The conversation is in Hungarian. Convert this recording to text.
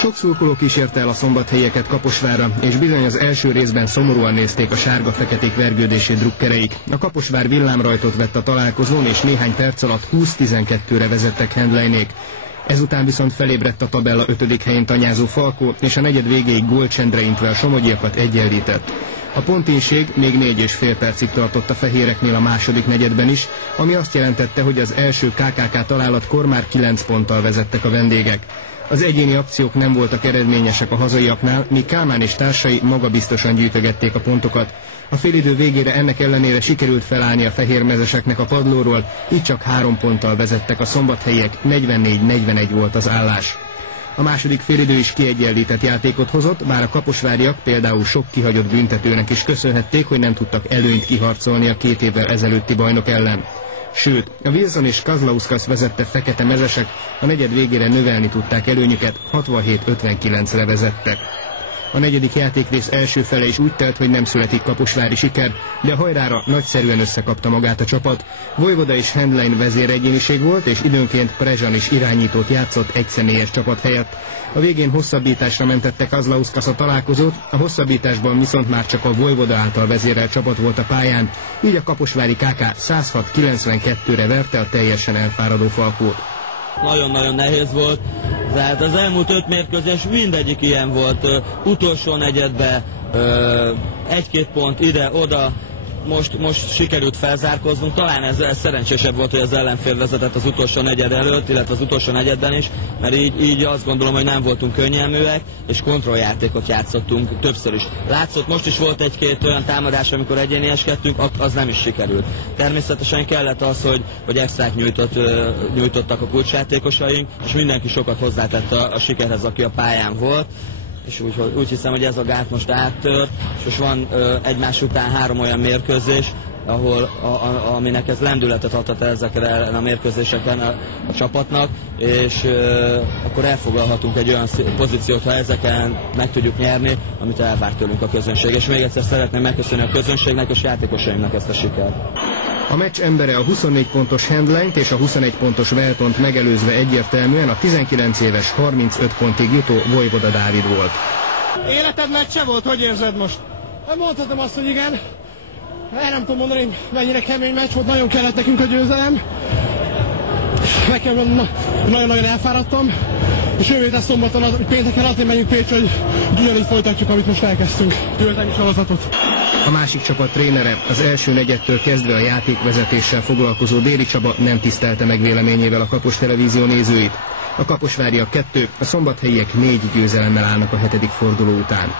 Sok szurkoló kísérte el a szombathelyeket Kaposvárra, és bizony az első részben szomorúan nézték a sárga-feketék vergődését drukkereik. A Kaposvár villámrajtot vett a találkozón, és néhány perc alatt 20-12-re vezettek Handleinék. Ezután viszont felébredt a tabella 5. helyén tanyázó Falkó, és a negyed végéig gólcsendre intve a somogyiakat egyenlített. A pontinség még 4,5 percig tartott a fehéreknél a második negyedben is, ami azt jelentette, hogy az első KKK találatkor már 9 ponttal vezettek a vendégek. Az egyéni akciók nem voltak eredményesek a hazaiaknál, míg Kálmán és társai magabiztosan gyűjtögették a pontokat. A félidő végére ennek ellenére sikerült felállni a fehérmezeseknek a padlóról, így csak 3 ponttal vezettek a szombathelyiek, 44-41 volt az állás. A második félidő is kiegyenlített játékot hozott, bár a kaposváriak például sok kihagyott büntetőnek is köszönhették, hogy nem tudtak előnyt kiharcolni a 2 évvel ezelőtti bajnok ellen. Sőt, a Wilson és Kazlauskas vezette fekete mezesek a negyed végére növelni tudták előnyüket, 67-59-re vezettek. A negyedik játékrész első fele is úgy telt, hogy nem születik kaposvári siker, de a hajrára nagyszerűen összekapta magát a csapat. Vojvoda és Handlein vezéregyéniség volt, és időnként Prezsan is irányítót játszott egy személyes csapat helyett. A végén hosszabbításra mentette Kazlauskas a találkozót, a hosszabbításban viszont már csak a Vojvoda által vezérelt csapat volt a pályán, így a kaposvári KK 106-92-re verte a teljesen elfáradó Falkót. Nagyon-nagyon nehéz volt, tehát az elmúlt 5 mérkőzés mindegyik ilyen volt, utolsó negyedben 1-2 pont ide-oda, most sikerült felzárkóznunk, talán ez szerencsésebb volt, hogy az ellenfél vezetett az utolsó negyed előtt, illetve az utolsó negyedben is, mert így azt gondolom, hogy nem voltunk könnyelműek, és kontrolljátékot játszottunk többször is. Látszott, most is volt 1-2 olyan támadás, amikor egyénieskedtünk, az nem is sikerült. Természetesen kellett az, hogy extrák nyújtottak a kulcsjátékosaink, és mindenki sokat hozzátett a sikerhez, aki a pályán volt. És úgy hiszem, hogy ez a gát most áttört, és van egymás után 3 olyan mérkőzés, aminek ez lendületet adhat ezekre a mérkőzéseken a csapatnak, és akkor elfoglalhatunk egy olyan pozíciót, ha ezeken meg tudjuk nyerni, amit elvár tőlünk a közönség. És még egyszer szeretném megköszönni a közönségnek és játékosaimnak ezt a sikert. A meccs embere a 24 pontos Handleint és a 21 pontos Weltont megelőzve egyértelműen a 19 éves 35 pontig jutó Vojvoda Dávid volt. Életed meccse volt? Hogy érzed most? Mondhatom azt, hogy igen. El nem tudom mondani, mennyire kemény meccs volt, nagyon kellett nekünk a győzelem. Nekem nagyon-nagyon elfáradtam. És jövő héten szombaton, pénteken azért megyünk Pécsre, hogy ugyanígy folytatjuk, amit most elkezdtünk. Győzelmi sorozatot. A másik csapat trénere, az első negyedtől kezdve a játékvezetéssel foglalkozó Déri Csaba nem tisztelte meg véleményével a Kapos Televízió nézőit. A kaposváriak 2, a szombathelyiek 4 győzelemmel állnak a 7. forduló után.